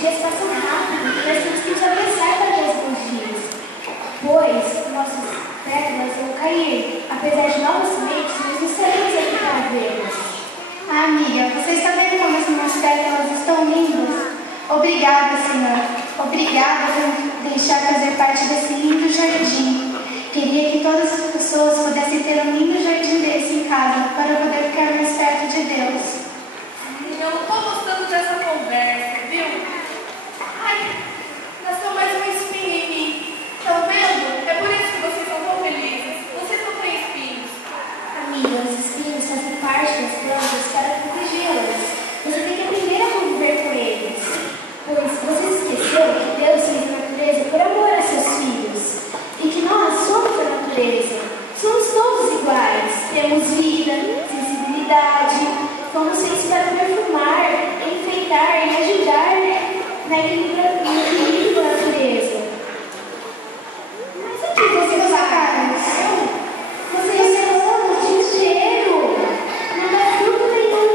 dias passam rápido e nós temos que nos apressar para ter os bons dias, pois nossas pétalas vão cair. Apesar de novas sementes, nós estaremos aqui para vê-las. Ah, amiga, você está vendo como as minhas pétalas estão lindas? Obrigada, Senhor. Obrigada por deixar fazer parte desse lindo jardim. Queria que todas as pessoas pudessem ter um lindo jardim desse em casa para eu poder ficar mais perto de Deus. Eu não estou gostando dessa conversa, viu? Ai, nasceu mais uma espinha em mim. Estão vendo? É por isso que vocês são tão felizes. Vocês não têm espinhos. Amiga, os espinhos fazem parte das plantas para protegê-las. Você tem que aprender a conviver com eles. Pois você esqueceu que Deus fez a natureza por amor a seus filhos. E que nós somos a natureza. Somos todos iguais. Temos vida, sensibilidade. Fomos feitos para perfumar, enfeitar e ajudar no equilíbrio da natureza. Mas o que você sabe? Você reclamou de um cheiro. Não dá fruto nenhum.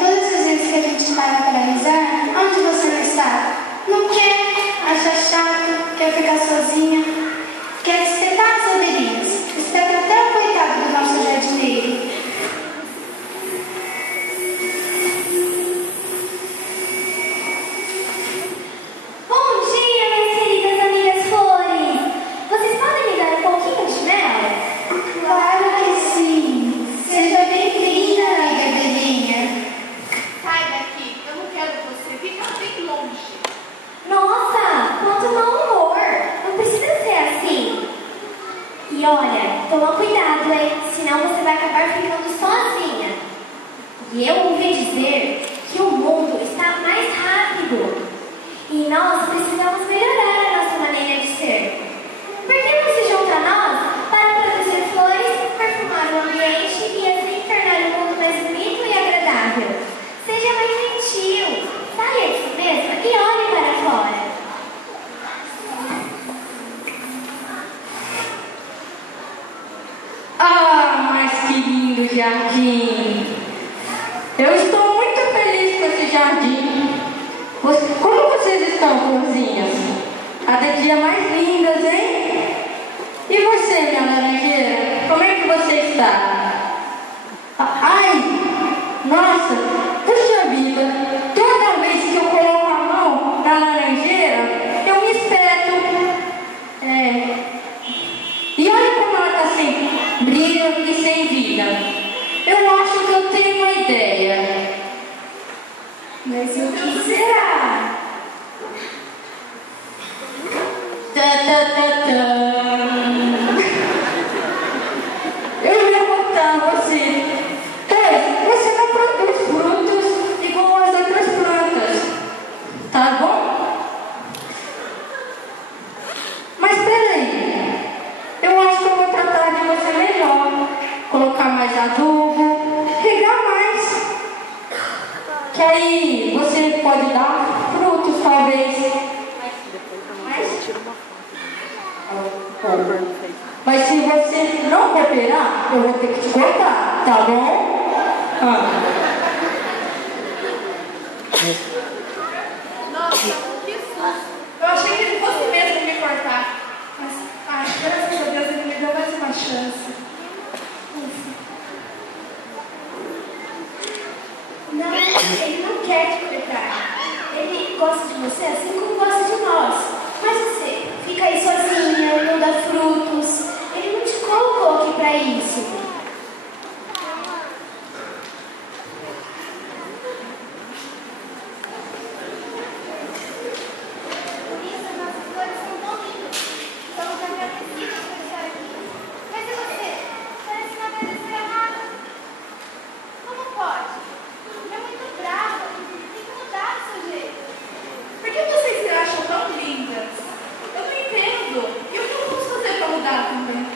Todas as vezes que a gente para para analisar, onde você não está? Não quer, acha chato, quer ficar sozinha, quer espetar as ovelhinhas, espeta até o coitado do nosso jardineiro. Bom dia, minhas queridas amigas flores. Vocês podem me dar um pouquinho de mel? Claro que sim. Seja bem-vinda, amiga Belinha. Sai daqui. Eu não quero você. Fica bem longe. Nossa, quanto mau humor. Não precisa ser assim. E olha, toma cuidado, hein? Senão você vai acabar ficando sozinha. E eu ouvi dizer que o mundo está mais rápido. E nós precisamos melhorar a nossa maneira de ser. Por que não se junta a nós para produzir flores, perfumar o ambiente e assim tornar o mundo mais bonito e agradável? Seja mais gentil, saia de si mesma e olhe para fora. Ah, mas que lindo jardim! Eu estou muito feliz com esse jardim. Como vocês estão, florzinhas? Cada dia mais lindas, hein? E você, minha laranjeira? Como é que você está? Ai, nossa, puxa vida! Toda vez que eu coloco a mão na laranjeira, eu me espeto. E olha como ela está sem brilho e sem vida. Eu acho que eu tenho uma ideia. Mas o que será? Eu ia botar você. Você não produz frutos igual as outras plantas. Tá bom? Mas peraí. Eu acho que eu vou tratar de você melhor. Colocar mais adubo, regar mais. Que aí você pode dar frutos, talvez. Mas se você não cooperar, eu vou ter que te cortar, tá bom? Nossa, que susto. Eu achei que ele fosse mesmo me cortar. Mas, ai, graças a Deus, ele me deu mais uma chance. Não, ele não quer te cortar. Ele gosta de você assim como gosta de nós. Mas você fica aí sozinha, não dá frutos. Ele não te colocou aqui pra isso. Por que vocês se acham tão lindas? Eu não entendo. E o que eu posso fazer para mudar também?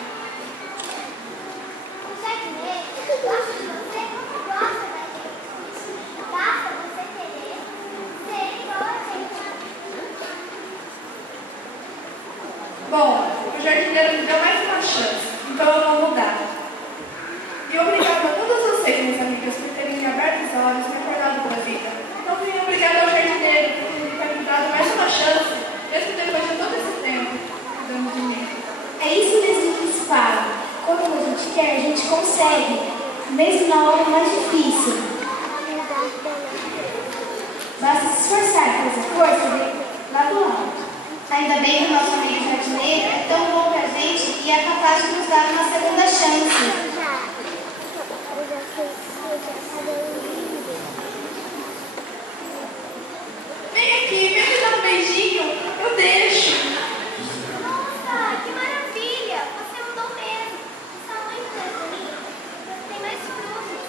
mesmo na hora mais difícil. Basta se esforçar e fazer força lá do alto. Ainda bem que o nosso amigo jardineiro é tão bom pra gente e é capaz de nos dar uma segunda chance. Vem aqui, vem me dar um beijinho. Eu deixo. Nossa, que maravilha! Você mudou mesmo. Sua mãe não é bonita? Você tem mais frutos.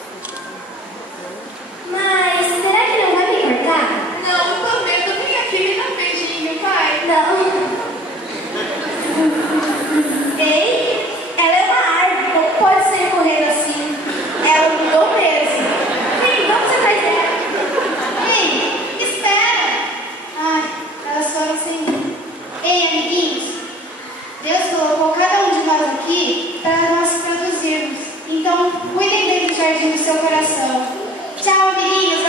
Mas será que não vai me cortar? Não, eu tô vendo. Vem aqui, me dá um beijinho, vai. Não. Ei, ela é uma árvore. Não pode ser correndo assim. Ela mudou mesmo. Vem, vamos atrás dela. Ei, espera! Ai, elas foram sem mim. Ei, amiguinhos, Deus colocou cada um de nós aqui para nós produzirmos. Então, cuidem bem do jardim do seu coração. Tchau, amiguinhos.